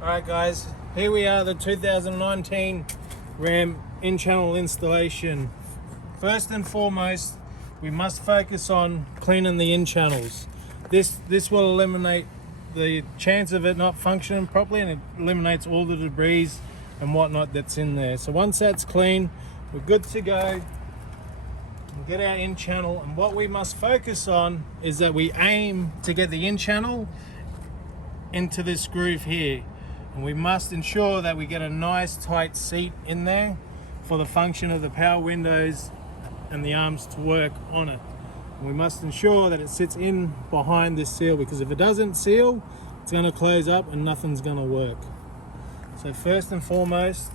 Alright guys, here we are, the 2019 Ram in-channel installation. First and foremost, we must focus on cleaning the in-channels. This will eliminate the chance of it not functioning properly, and it eliminates all the debris and whatnot that's in there. So once that's clean, we're good to go. We'll get our in-channel, and what we must focus on is that we aim to get the in-channel into this groove here. And we must ensure that we get a nice tight seat in there for the function of the power windows and the arms to work on it. And we must ensure that it sits in behind this seal, because if it doesn't seal, it's going to close up and nothing's going to work. So first and foremost,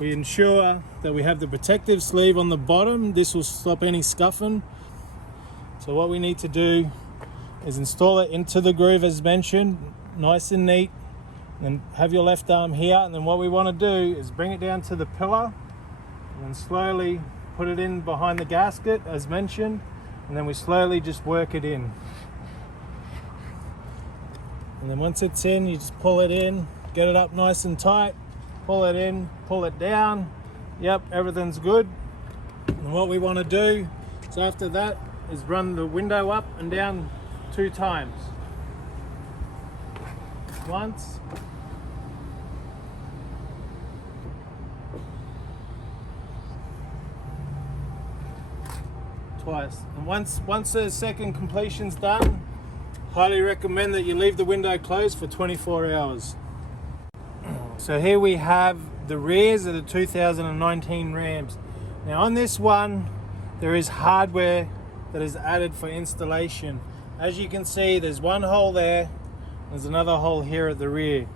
we ensure that we have the protective sleeve on the bottom. This will stop any scuffing. So what we need to do is install it into the groove as mentioned, nice and neat. And have your left arm here, and then what we want to do is bring it down to the pillar and then slowly put it in behind the gasket as mentioned, and then we slowly just work it in. And then once it's in, you just pull it in, get it up nice and tight, pull it in, pull it down. Yep, everything's good. And what we want to do is after that is run the window up and down 2 times. Once. Twice. And once the second completion's done, highly recommend that you leave the window closed for 24 hours. So here we have the rears of the 2019 Rams. Now on this one, there is hardware that is added for installation. As you can see, there's one hole there, there's another hole here at the rear.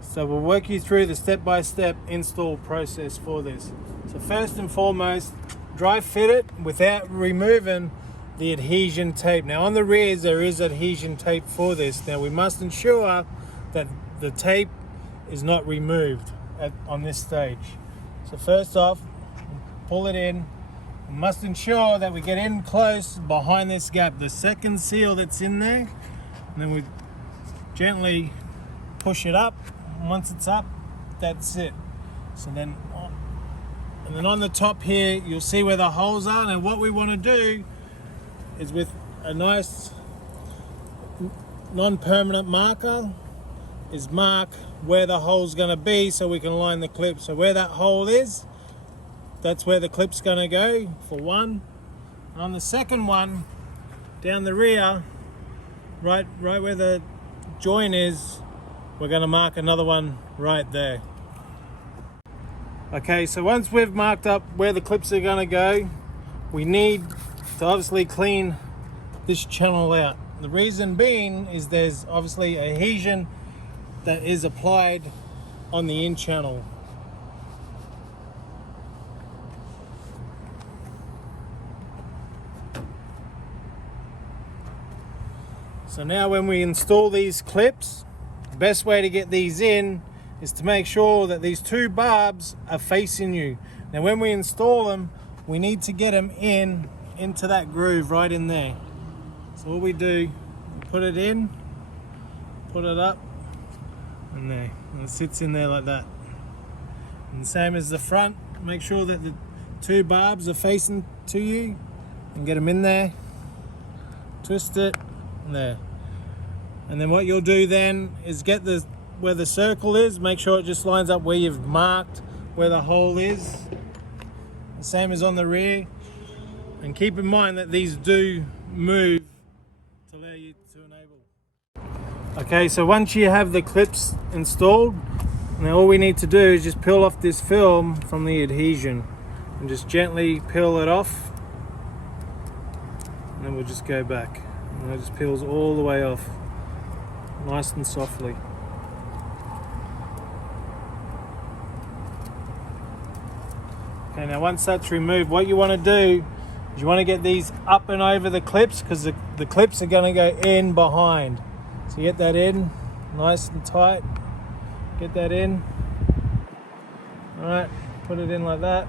So we'll work you through the step-by-step install process for this. So first and foremost, dry fit it without removing the adhesion tape. Now on the rears there is adhesion tape for this. Now we must ensure that the tape is not removed on this stage. So first off, pull it in. We must ensure that we get in close behind this gap, the second seal that's in there, and then we gently push it up. And once it's up, that's it. So then and then on the top here, you'll see where the holes are. And what we want to do is with a nice non-permanent marker is mark where the hole's going to be so we can line the clip. So where that hole is, that's where the clip's going to go for one. And on the second one, down the rear, right where the joint is, we're going to mark another one right there. Okay, so once we've marked up where the clips are going to go, we need to obviously clean this channel out. The reason being is there's obviously adhesion that is applied on the in channel. So now when we install these clips, the best way to get these in is to make sure that these 2 barbs are facing you. Now when we install them, we need to get them into that groove right in there. So what we do, we put it in, put it up, and there. And it sits in there like that. And the same as the front, make sure that the 2 barbs are facing to you, and get them in there, twist it, and there. And then what you'll do then is get where the circle is, make sure it just lines up where you've marked where the hole is. The same as on the rear. And keep in mind that these do move to allow you to enable. Okay, so once you have the clips installed, now all we need to do is just peel off this film from the adhesion. And just gently peel it off. And then we'll just go back. And it just peels all the way off. Nice and softly. Okay, now once that's removed, what you want to do is you want to get these up and over the clips, because the clips are going to go in behind. So get that in, nice and tight. Get that in. Alright, put it in like that.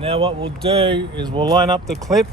Now what we'll do is we'll line up the clip